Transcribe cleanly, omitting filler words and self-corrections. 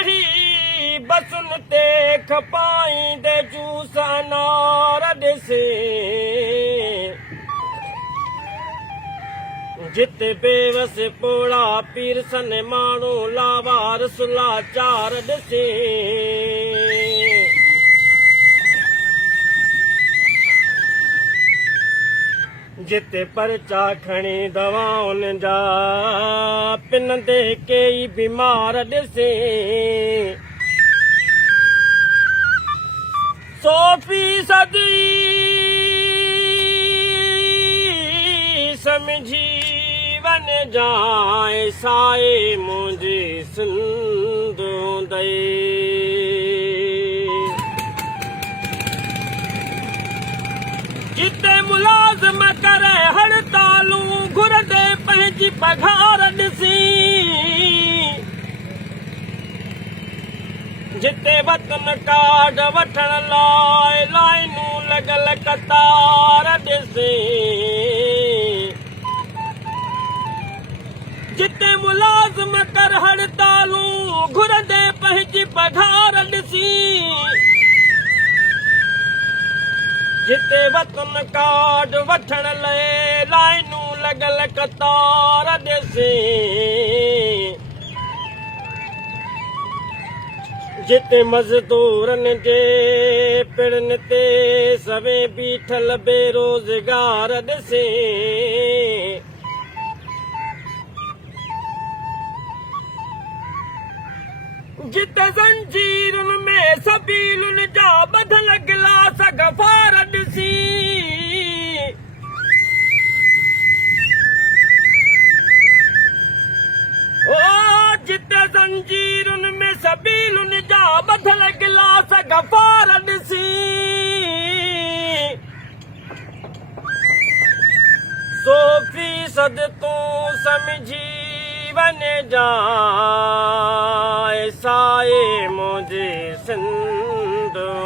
चढ़ी बसन ते खपाईंदे जूस अनार ॾिसे जिते बेवस पोड़ा पीर सन माण्हू लावार सुलाचार ॾिसे जिते परचा खणी दवाउनि जा पिनंदे कई बीमार ॾिसे 100% समझी वञ जाए साए मुंहिंजी सिंधूं जिते मुलाज़िम करे हड़तालूं घुरंदे पंहिंजी पघार ॾिसी जिते वतन कार्ड वठण लाइ लाइनूं लॻल कतार ॾिसी जिते मुलाज़िम कर हड़तालूं घुरंदे पंहिंजी पघार ॾिसी जिते वतन कार्ड वठण लाइ लाइनूं लॻल कतार ॾिसी जिते मज़दूरनि जे पिड़नि ते सवे बीठल बेरोज़गार ॾिसी जिते ज़ंजीरुनि में सबीलुनि जा ॿधल गिलास गफ़ार ॾिसी ओ जिते ज़ंजीरुनि में सबीलुनि जा ॿधल गिलास गफ़ार ॾिसी 100% तूं समझी वञ जाए साए मुंहिंजी सिंधूं